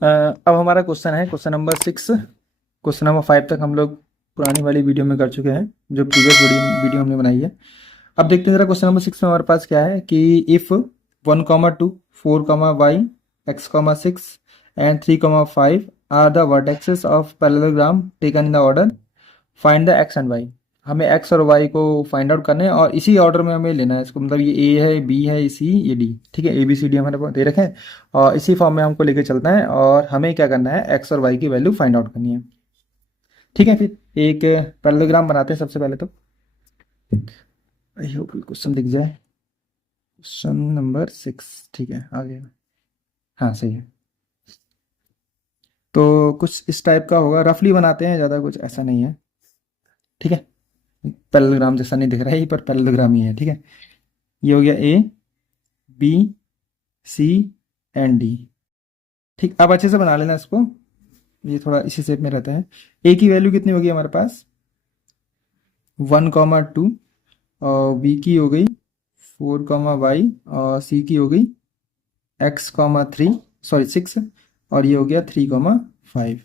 अब हमारा क्वेश्चन है क्वेश्चन नंबर 6। क्वेश्चन नंबर 5 तक हम लोग पुरानी वाली वीडियो में कर चुके हैं, जो प्रीवियस वीडियो हमने बनाई है। अब देखते हैं जरा क्वेश्चन नंबर 6 में हमारे पास क्या है कि if 1, 2, 4, y, x, 6 and 3, 5 are the vertexes of parallelogram taken in the order, find the x and y. हमें एक्स और वाई को फाइंड आउट करने हैं और इसी ऑर्डर में हमें लेना है इसको, मतलब ये ए है, बी है, सी, ये डी। ठीक है, ए बी सी डी हमारे पास दे रखे हैं और इसी फॉर्म में हमको लेके चलना है और हमें क्या करना है, एक्स और वाई की वैल्यू फाइंड आउट करनी है। ठीक है, फिर एक पैरेललोग्राम बनाते हैं सबसे पहले तो। आई होप क्वेश्चन दिख जाए। क्वेश्चन नंबर 6, ठीक है आ गया। हाँ सही है। तो कुछ इस टाइप का होगा, रफली बनाते हैं, ज़्यादा कुछ ऐसा नहीं है। ठीक है, पैरेललोग्राम जैसा नहीं दिख रहा है ये, पर पैरेललोग्राम ही है। ठीक है, ये हो गया ए, बी, सी एंड डी। ठीक, अब अच्छे से बना लेना इसको, ये थोड़ा इसी शेप में रहता है। ए की वैल्यू कितनी होगी हमारे पास, 1, 2, और बी की हो गई 4, y, और सी की हो गई x, 3, सॉरी 6, और ये हो गया 3, 5।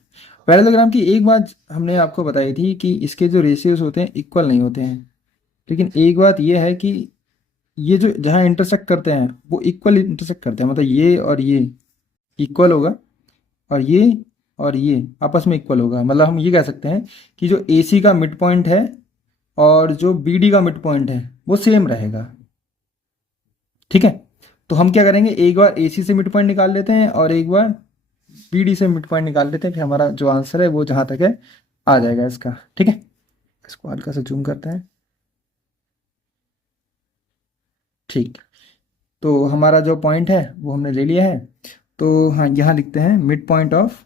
पैरेललोग्राम की एक बात हमने आपको बताई थी कि इसके जो रेशियोज होते हैं इक्वल नहीं होते हैं, लेकिन एक बात ये है कि ये जो जहाँ इंटरसेक्ट करते हैं वो इक्वल इंटरसेक्ट करते हैं, मतलब ये और ये इक्वल होगा और ये आपस में इक्वल होगा। मतलब हम ये कह सकते हैं कि जो ए सी का मिड पॉइंट है और जो बी डी का मिड पॉइंट है वो सेम रहेगा। ठीक है, तो हम क्या करेंगे, एक बार ए सी से मिड पॉइंट निकाल लेते हैं और एक बार बी डी से मिड पॉइंट निकाल लेते हैं, फिर हमारा जो आंसर है वो जहाँ तक है आ जाएगा इसका। ठीक है, इसको हल्का सा जूम करते हैं। ठीक, तो हमारा जो पॉइंट है वो हमने ले लिया है। तो हाँ, यहाँ लिखते हैं mid point of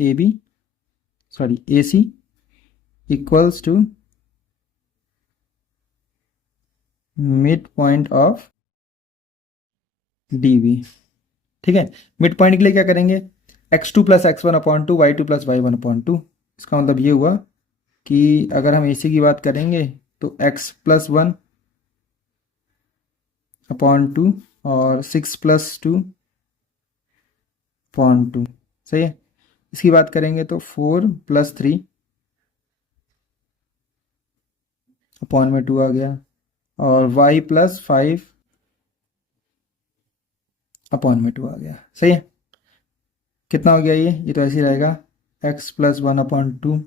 A B, sorry A C equals to mid point of D B. ठीक है, मिड पॉइंट के लिए क्या करेंगे, x2 + x1/2, y2 + y1/2। इसका मतलब ये हुआ कि अगर हम AC की बात करेंगे तो x+1/2 और 6+2/2। सही है, इसकी बात करेंगे तो 4+3/2 आ गया, और y+5/2 आ गया। सही है, कितना हो गया ये तो ऐसे ही रहेगा, x+1/2,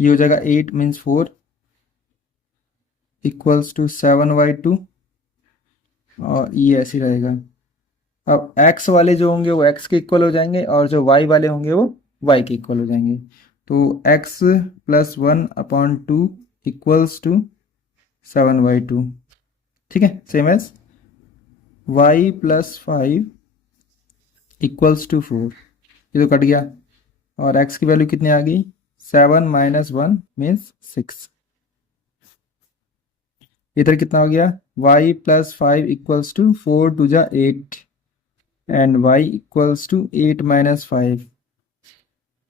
ये हो जाएगा 8 मीन्स 4 इक्वल्स टू 7/2, और ये ऐसे ही रहेगा। अब x वाले जो होंगे वो x के इक्वल हो जाएंगे और जो y वाले होंगे वो y के इक्वल हो जाएंगे। तो x+1/2 इक्वल्स टू 7/2। ठीक है, same as y+5 equals to 4। ये तो कट गया और x की वैल्यू कितनी आ गई, 7 - 1 मीन्स 6। इधर कितना हो गया, y+5 equals to 4×2 = 8 and y equals to 8 - 5,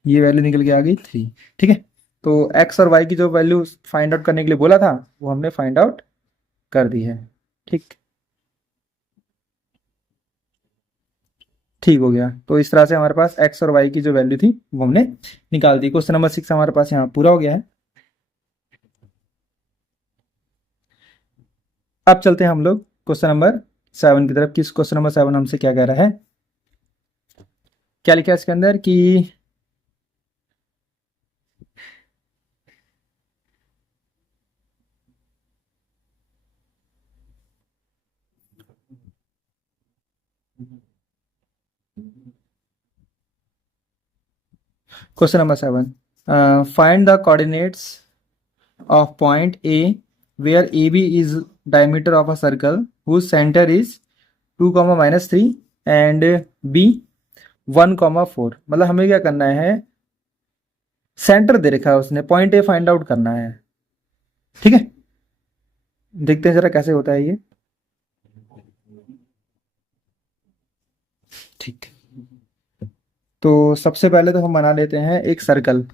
ये वैल्यू निकल के आ गई 3। ठीक है, तो x और y की जो वैल्यू फाइंड आउट करने के लिए बोला था वो हमने फाइंड आउट कर दी है। ठीक, ठीक हो गया। तो इस तरह से हमारे पास x और y की जो वैल्यू थी वो हमने निकाल दी। क्वेश्चन नंबर 6 हमारे पास यहाँ पूरा हो गया है। अब चलते हैं हम लोग क्वेश्चन नंबर 7 की तरफ। किस क्वेश्चन नंबर 7 हमसे क्या कह रहा है, क्या लिखा है इसके अंदर कि question number 7, find the coordinates of point A where AB is diameter of a circle whose center is 2, -3 and B 1, 4। मतलब हमें क्या करना है, सेंटर दे रखा है उसने, पॉइंट ए फाइंड आउट करना है। ठीक है, देखते हैं जरा कैसे होता है ये। ठीक, तो सबसे पहले तो हम बना लेते हैं एक सर्कल।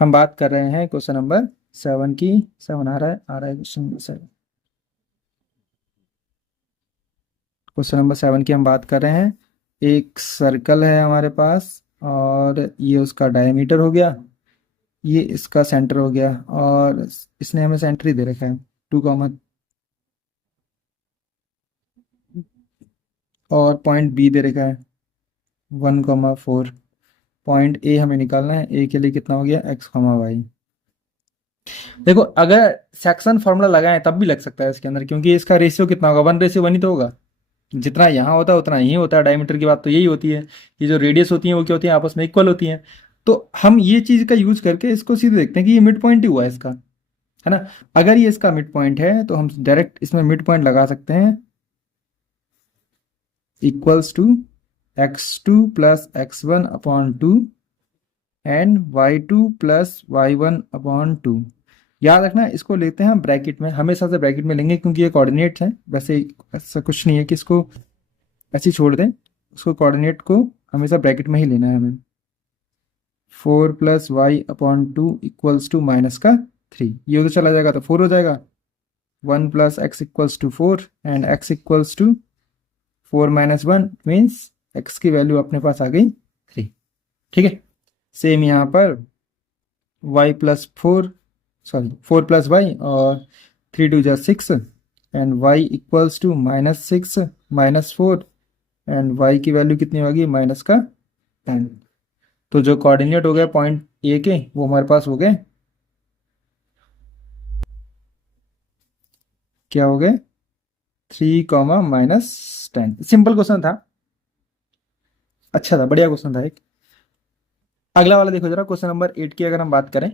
हम बात कर रहे हैं क्वेश्चन नंबर 7 की। 7 आ रहा है क्वेश्चन नंबर 7। क्वेश्चन नंबर 7 की हम बात कर रहे हैं। एक सर्कल है हमारे पास और ये उसका डायमीटर हो गया, ये इसका सेंटर हो गया और इसने हमें सेंटर ही दे रखा है 2, और पॉइंट बी दे रखा है 1,4। पॉइंट ए हमें निकालना है। ए के लिए कितना हो गया x, y। देखो अगर सेक्शन फॉर्मूला लगाएं तब भी लग सकता है इसके अंदर, क्योंकि इसका रेशियो कितना होगा, 1:1 ही तो होगा। जितना यहाँ होता है उतना यही होता है। डायमीटर की बात तो यही होती है। ये जो रेडियस होती है वो क्या होती है, आपस में इक्वल होती हैं। तो हम ये चीज का यूज करके इसको सीधे देखते हैं कि ये मिड पॉइंट ही हुआ है इसका, है ना। अगर ये इसका मिड पॉइंट है तो हम डायरेक्ट इसमें मिड पॉइंट लगा सकते हैं, equals to x2 plus x1/2 and y2 plus y1/2। याद रखना इसको लेते हैं हम ब्रैकेट में, हमेशा से ब्रैकेट में लेंगे क्योंकि ये कोऑर्डिनेट्स हैं। वैसे ऐसा कुछ नहीं है कि इसको ऐसे ही छोड़ दें, उसको कोऑर्डिनेट को हमेशा ब्रैकेट में ही लेना है हमें। 4 प्लस y/2 इक्वल्स टू -3। ये उधर चला जाएगा तो 4 हो जाएगा। 1 plus x equals to 4 and x equals to 4 - 1 means x की वैल्यू अपने पास आ गई 3। ठीक है। सेम यहाँ पर y plus 4, sorry 4 plus y और 3 2 6 and y equals to -6 -4 and y की वैल्यू कितनी होगी -10। तो जो कोऑर्डिनेट हो गए पॉइंट ए के वो हमारे पास हो गए, क्या हो गए 3, -10। सिंपल क्वेश्चन था, अच्छा था, बढ़िया क्वेश्चन था एक। अगला वाला देखो जरा, क्वेश्चन नंबर 8 की अगर हम बात करें।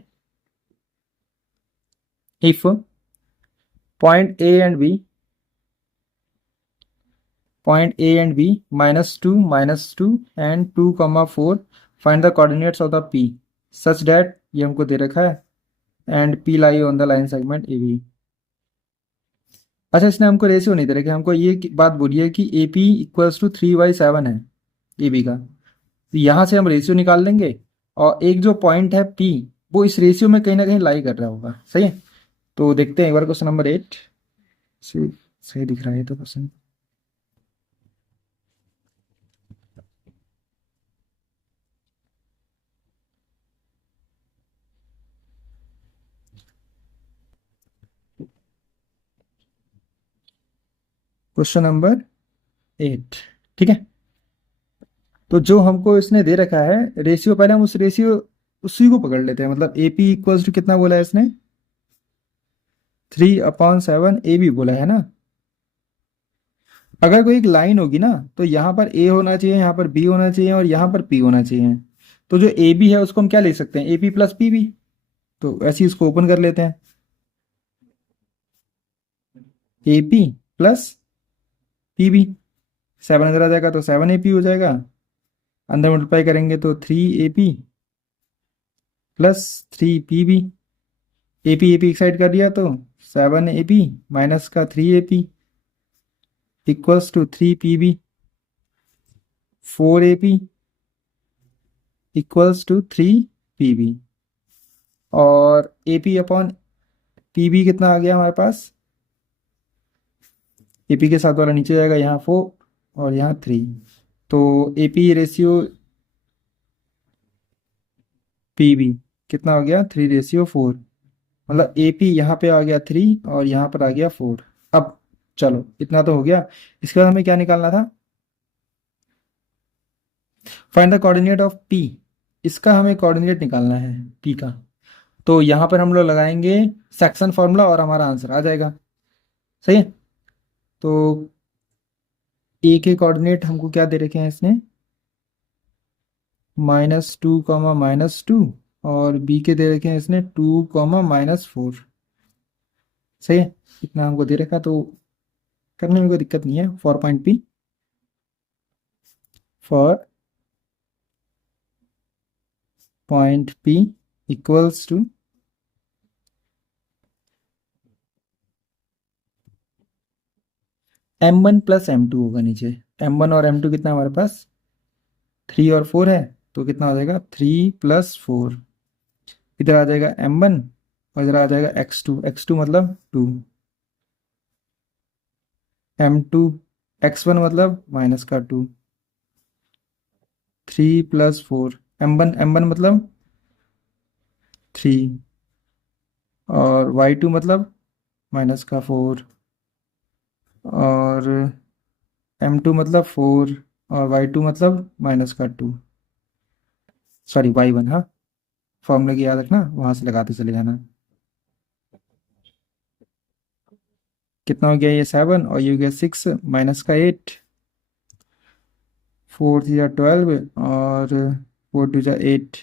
If point A and B -2 -2 and 2, 4 find the coordinates of the P such that, ये हमको दे रखा है, and P lie on the line segment A B. अच्छा इसने हमको रेशियो नहीं दे रखा, हमको ये बात बोली है कि ए पी इक्वल्स टू 3/7 है ए बी का। तो यहाँ से हम रेशियो निकाल लेंगे और एक जो पॉइंट है पी वो इस रेशियो में कहीं ना कहीं लाई कर रहा होगा। सही है। तो देखते हैं एक बार क्वेश्चन नंबर 8 से। सही दिख रहा है तो क्वेश्चन। Question number 8। ठीक है। तो जो हमको इसने दे रखा है रेशियो, पहले हम उस रेशियो उसी को पकड़ लेते हैं। मतलब ए पी इक्वल्स टू कितना बोला है इसने, 3/7 ए बी बोला है ना। अगर कोई एक लाइन होगी ना तो यहाँ पर ए होना चाहिए, यहाँ पर बी होना चाहिए और यहाँ पर पी होना चाहिए। तो जो ए बी है उसको हम क्या ले सकते हैं, A P plus P B. तो ऐसे ही इसको ओपन कर लेते हैं, A P plus P B. 7 अंदर आ जाएगा तो 7 AP हो जाएगा। अंदर मल्टीप्लाई करेंगे तो 3 AP plus 3 PB। AP AP एक साइड कर दिया तो 7 AP माइनस का 3 AP equals to 3 PB। 4 AP equals to 3 PB। और AP अपॉन PB कितना आ गया हमारे पास, AP के साथ वाला नीचे जाएगा, यहाँ 4 और यहाँ 3। तो AP रेशियो PB कितना हो गया 3/4। मतलब AP यहाँ पे आ गया 3 और यहाँ पर आ गया 4। अब चलो इतना तो हो गया। इसके बाद हमें क्या निकालना था, find the coordinate of P। इसका हमें कोऑर्डिनेट निकालना है P का। तो यहाँ पर हम लोग लगाएंगे सेक्शन फॉर्मूला और हमारा आंसर आ जाएगा। सही है। तो A के कोऑर्डिनेट हमको क्या दे रखे हैं इसने, -2, और B के दे रखे हैं इसने 2, -4। सही है। इतना हमको दे रखा तो करने में कोई दिक्कत नहीं है। For point P, for point P equals to M1 plus M2 होगा नीचे। M1 और M2 कितना हमारे पास 3 और 4 है, तो कितना हो जाएगा 3 + 4 इधर आ जाएगा m1 और इधर आ जाएगा x2 मतलब 2, m2 x1 मतलब माइनस का 2, 3 + 4 m1 मतलब 3 और y2 मतलब माइनस का 4 और m2 मतलब 4 और y2 मतलब माइनस का 2, सॉरी y1, हाँ फॉर्मूले की याद रखना, वहां से लगाते चले जाना। कितना हो गया ये 7 और ये हो गया 6 माइनस का 8, 4 × 3 = 12 और 4 × 2 = 8,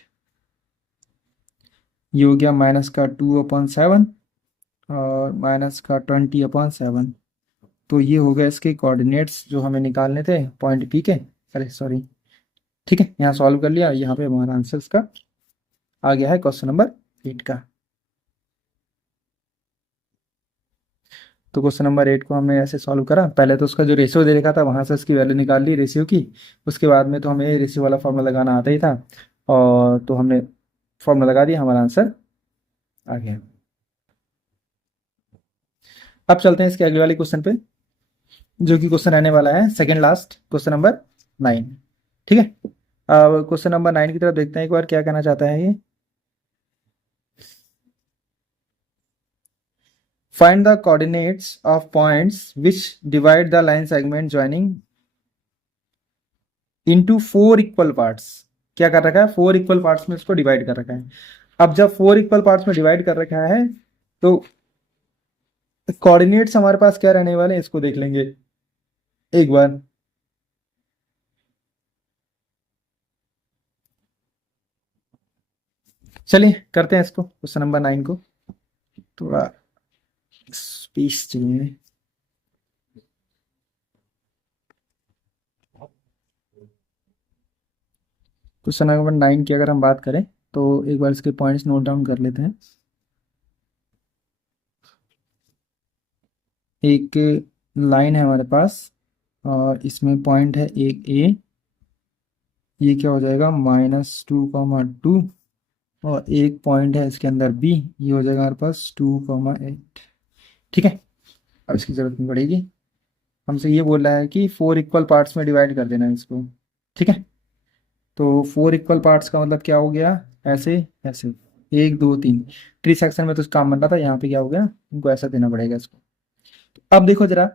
ये हो गया माइनस का 2/7 और माइनस का 20/7। तो ये हो गया इसके कोऑर्डिनेट्स जो हमें निकालने थे पॉइंट पी के। अरे सॉरी, ठीक है, यहाँ सॉल्व कर लिया, यहाँ पे हमारा आंसर इसका आ गया है क्वेश्चन नंबर 8 का। तो क्वेश्चन नंबर 8 को हमने ऐसे सॉल्व करा। पहले तो उसका जो रेशियो दे रखा था वहां से उसकी वैल्यू निकाल ली रेशियो की, उसके बाद में तो हमें रेशियो वाला फॉर्मूला लगाना आता ही था, और तो हमने फॉर्मूला लगा दिया, हमारा आंसर आ गया। अब चलते हैं इसके अगले वाले क्वेश्चन पे, जो कि क्वेश्चन रहने वाला है सेकंड लास्ट, क्वेश्चन नंबर 9। ठीक है, अब क्वेश्चन नंबर 9 की तरफ देखते हैं एक बार क्या कहना चाहता है ये। Find the coordinates of points which divide the line segment joining into 4 equal parts. क्या कर रखा है, 4 इक्वल पार्ट्स में इसको डिवाइड कर रखा है। अब जब 4 इक्वल पार्ट्स में डिवाइड कर रखा है तो कोऑर्डिनेट्स हमारे पास क्या रहने वाले हैं इसको देख लेंगे एक बार। चलिए करते हैं इसको, क्वेश्चन नंबर 9 को थोड़ा स्पेस चाहिए। क्वेश्चन नंबर 9 की अगर हम बात करें तो एक बार इसके पॉइंट्स नोट डाउन कर लेते हैं। एक लाइन है हमारे पास और इसमें पॉइंट है एक ए, ये क्या हो जाएगा -2,2, और एक पॉइंट है इसके अंदर बी, ये हो जाएगा हमारे पास 2,8। ठीक है, अब इसकी जरूरत नहीं पड़ेगी, हमसे ये बोल रहा है कि 4 इक्वल पार्ट्स में डिवाइड कर देना है इसको। ठीक है, तो 4 इक्वल पार्ट्स का मतलब क्या हो गया, ऐसे ऐसे 1 2 3, ट्री सेक्शन में तो काम बन रहा था, यहाँ पे क्या हो गया, इनको ऐसा देना पड़ेगा इसको। अब देखो जरा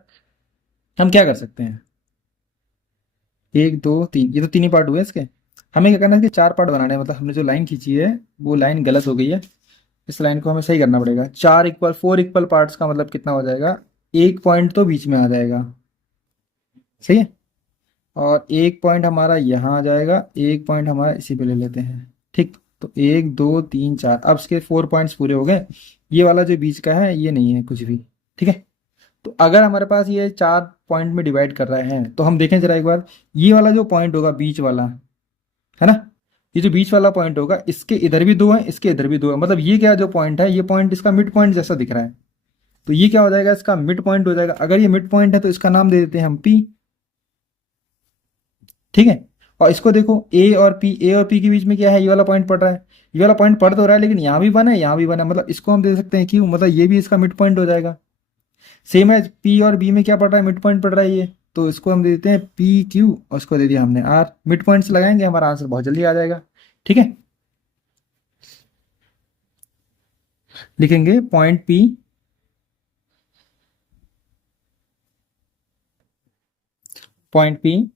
हम क्या कर सकते हैं, 1 2 3, ये तो 3 ही पार्ट हुए इसके, हमें क्या करना है, इसके 4 पार्ट बनाने हैं। मतलब हमने जो लाइन खींची है वो लाइन गलत हो गई है, इस लाइन को हमें सही करना पड़ेगा। 4 इक्वल पार्ट्स का मतलब कितना हो जाएगा, एक पॉइंट तो बीच में आ जाएगा, सही है, और एक पॉइंट हमारा यहाँ आ जाएगा, एक पॉइंट हमारा इसी पे ले लेते हैं। ठीक, तो 1 2 3 4, अब इसके 4 पॉइंट्स पूरे हो गए, ये वाला जो बीच का है ये नहीं है कुछ भी। ठीक है, तो अगर हमारे पास ये 4 पॉइंट में डिवाइड कर रहे हैं तो हम देखें जरा एक बार, ये वाला जो पॉइंट होगा बीच वाला, है ना, ये जो बीच वाला पॉइंट होगा इसके इधर भी 2 है, इसके इधर भी 2 है, मतलब ये क्या जो पॉइंट है, ये पॉइंट इसका मिड पॉइंट जैसा दिख रहा है, तो ये क्या हो जाएगा, इसका मिड पॉइंट हो जाएगा। अगर ये मिड पॉइंट है तो इसका नाम दे देते हैं हम पी। ठीक है, और इसको देखो ए और पी के बीच में क्या है, ये वाला पॉइंट पड़ रहा है, ये वाला पॉइंट पड़ तो रहा है लेकिन यहाँ भी बना है यहाँ भी बना है, मतलब इसको हम दे सकते हैं क्यू, मतलब ये भी इसका मिड पॉइंट हो जाएगा। सेम है, पी और बी में क्या पड़ रहा है, मिड पॉइंट पड़ रहा है ये, तो इसको हम दे देते हैं पी क्यू और इसको दे दिया हमने आर। मिड पॉइंट्स लगाएंगे हमारा आंसर बहुत जल्दी आ जाएगा। ठीक है, लिखेंगे पॉइंट पी पॉइंट पी,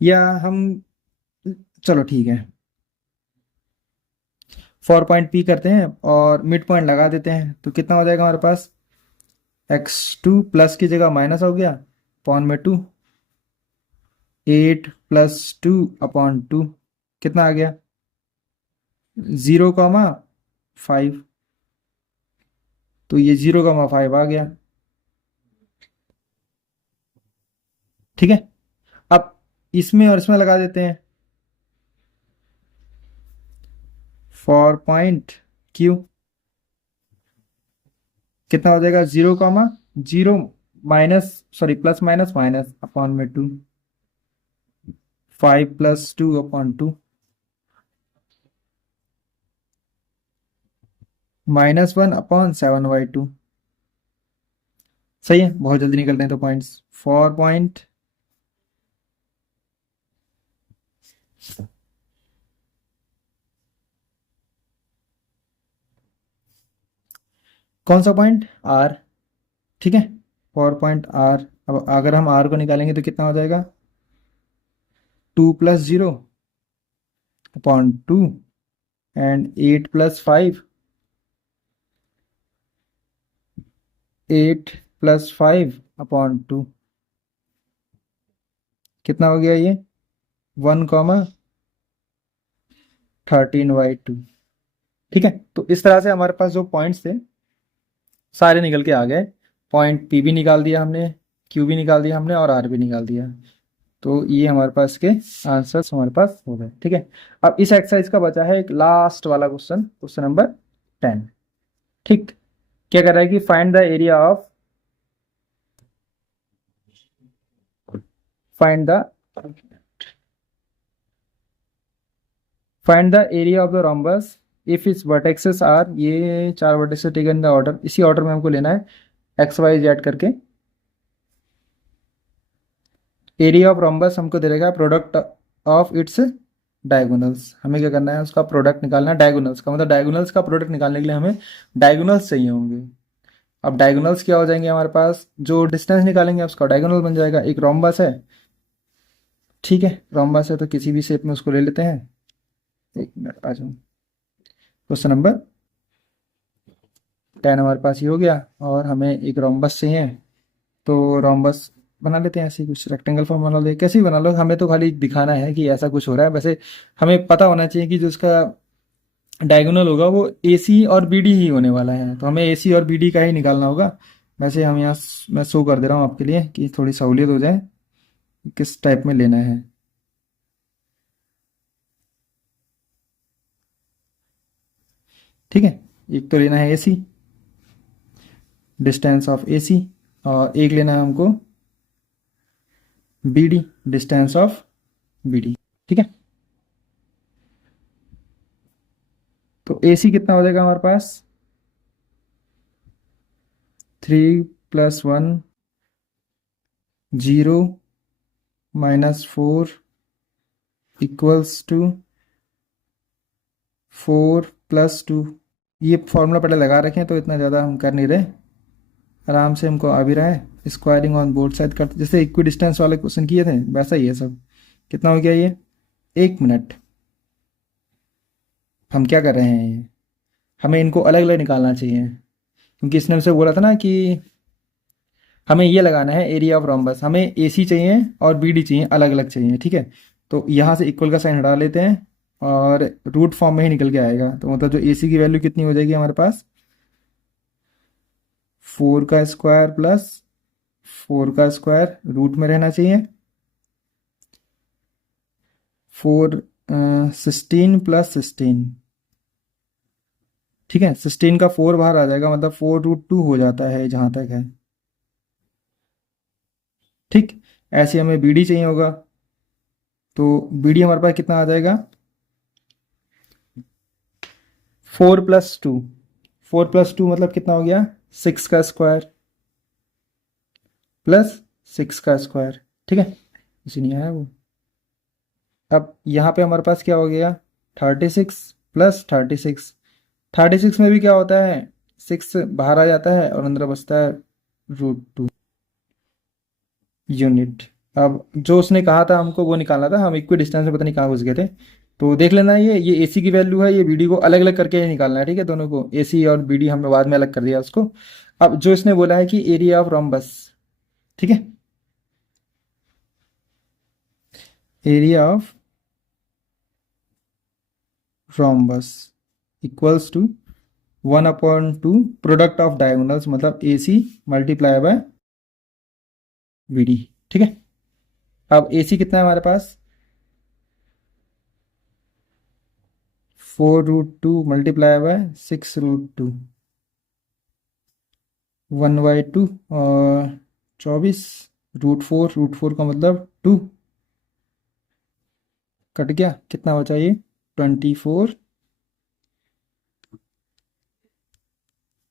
या हम, चलो ठीक है, फॉर पॉइंट पी करते हैं और मिड पॉइंट लगा देते हैं, तो कितना हो जाएगा हमारे पास, x2 प्लस की जगह माइनस हो गया अपॉन में 2, 8 + 2/2, कितना आ गया 0,5, तो ये 0,5 आ गया। ठीक है, अब इसमें और इसमें लगा देते हैं, फॉर पॉइंट क्यू कितना हो जाएगा 0,0 minus, sorry plus minus minus upon में 2, 5 + 2/2, -1/7/2। सही है, बहुत जल्दी निकल रहे हैं तो पॉइंट्स। 4 पॉइंट कौन सा पॉइंट? आर। ठीक है, 4 पॉइंट आर। अब अगर हम आर को निकालेंगे तो कितना हो जाएगा? 2+0/2 एंड 8+5, 8+5/2 कितना हो गया ये? 1,13/2। ठीक है, तो इस तरह से हमारे पास जो पॉइंट्स थे सारे निकल के आ गए। पॉइंट पी भी निकाल दिया हमने, क्यू भी निकाल दिया हमने, और आर भी निकाल दिया। तो ये हमारे पास के आंसर्स हमारे पास हो गए। ठीक है, अब इस एक्सरसाइज का बचा है एक लास्ट वाला क्वेश्चन, क्वेश्चन नंबर 10। ठीक, क्या कर रहा है कि find the area of, find the find the area of the rhombus if its vertexes are, ये 4 vertexes taken in the order, इसी ऑर्डर में हमको लेना है एक्स वाई जेड करके। एरिया ऑफ रोम्बस हमको दे देगा प्रोडक्ट ऑफ इट्स डायगोनल्स। हमें क्या करना है? उसका प्रोडक्ट निकालना है डायगोनल्स का, मतलब डायगोनल्स का प्रोडक्ट निकालने के लिए हमें डायगोनल्स चाहिए होंगे। अब डायगोनल्स क्या हो जाएंगे हमारे पास? जो डिस्टेंस निकालेंगे उसका डायगोनल बन जाएगा। एक रोम्बस है, ठीक है, रोम्बस है तो किसी भी शेप में उसको ले लेते हैं। एक मिनट, आ जाऊँ। क्वेश्चन नंबर 10 हमारे पास ये हो गया, और हमें एक रोम्बस चाहिए। तो रोम्बस बना लेते हैं, ऐसे कुछ रेक्टेंगल फॉर्म बना ले, कैसे भी बना लो, हमें तो खाली दिखाना है कि ऐसा कुछ हो रहा है। वैसे हमें पता होना चाहिए कि जो उसका डायगोनल होगा वो ए सी और बी डी ही होने वाला है, तो हमें ए सी और बी डी का ही निकालना होगा। वैसे हम यहाँ मैं शो कर दे रहा हूँ आपके लिए कि थोड़ी सहूलियत हो जाए किस टाइप में लेना है। ठीक है, एक तो लेना है ए सी, डिस्टेंस ऑफ ए सी, और एक लेना है हमको B D, distance of B D. ठीक है, तो ए सी कितना हो जाएगा हमारे पास? 3+1 0 -4 इक्वल्स टू 4+2। ये फॉर्मूला पहले लगा रखें तो इतना ज़्यादा हम कर नहीं रहे, आराम से हमको आ भी रहा है। स्क्वायरिंग ऑन बोथ साइड करते जैसे इक्वी डिस्टेंस वाले क्वेश्चन किए थे वैसा ही है सब। कितना हो गया ये? 1 मिनट। हम क्या कर रहे हैं ये, हमें इनको अलग अलग निकालना चाहिए, क्योंकि इसने हमसे बोला था ना कि हमें ये लगाना है एरिया ऑफ रोम्बस। हमें ए सी चाहिए और बी डी चाहिए, अलग अलग चाहिए। ठीक है, तो यहाँ से इक्वल का साइन हटा लेते हैं और रूट फॉर्म में ही निकल के आएगा। तो मतलब जो ए सी की वैल्यू कितनी हो जाएगी हमारे पास? 4 का स्क्वायर प्लस 4 का स्क्वायर, रूट में रहना चाहिए। 16 + 16। ठीक है, 16 का 4 बाहर आ जाएगा, मतलब 4√2 हो जाता है जहाँ तक है। ठीक, ऐसे हमें बी डी चाहिए होगा, तो बी डी हमारे पास कितना आ जाएगा? 4+2। 4+2 मतलब कितना हो गया? 6 का स्क्वायर प्लस 6 का स्क्वायर। ठीक है, इसी नहीं आया वो। अब यहाँ पे हमारे पास क्या हो गया? 36 + 36। 36 में भी क्या होता है? 6 बाहर आ जाता है और अंदर बचता है √2 यूनिट। अब जो उसने कहा था हमको वो निकालना था, हम इक्वी डिस्टेंस में पता नहीं कहाँ घुस गए थे। तो देख लेना, ये एसी की वैल्यू है, ये बीडी को अलग अलग करके ही निकालना है। ठीक है, दोनों को एसी और बीडी हमने बाद में अलग कर दिया उसको। अब जो इसने बोला है कि एरिया ऑफ रोम्बस, ठीक है, area of rhombus equals to 1/2 product of diagonals, मतलब A C multiply by B D. ठीक है, अब ए सी कितना है हमारे पास? 4√2 मल्टीप्लाई बाय 6√2, 1/2 और 24, √4 का मतलब 2, कट गया, कितना बचा ये? 24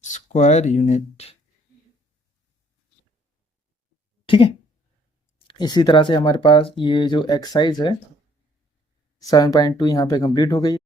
स्क्वायर यूनिट। ठीक है, इसी तरह से हमारे पास ये जो एक्सरसाइज है 7.2 यहाँ पे कंप्लीट हो गई।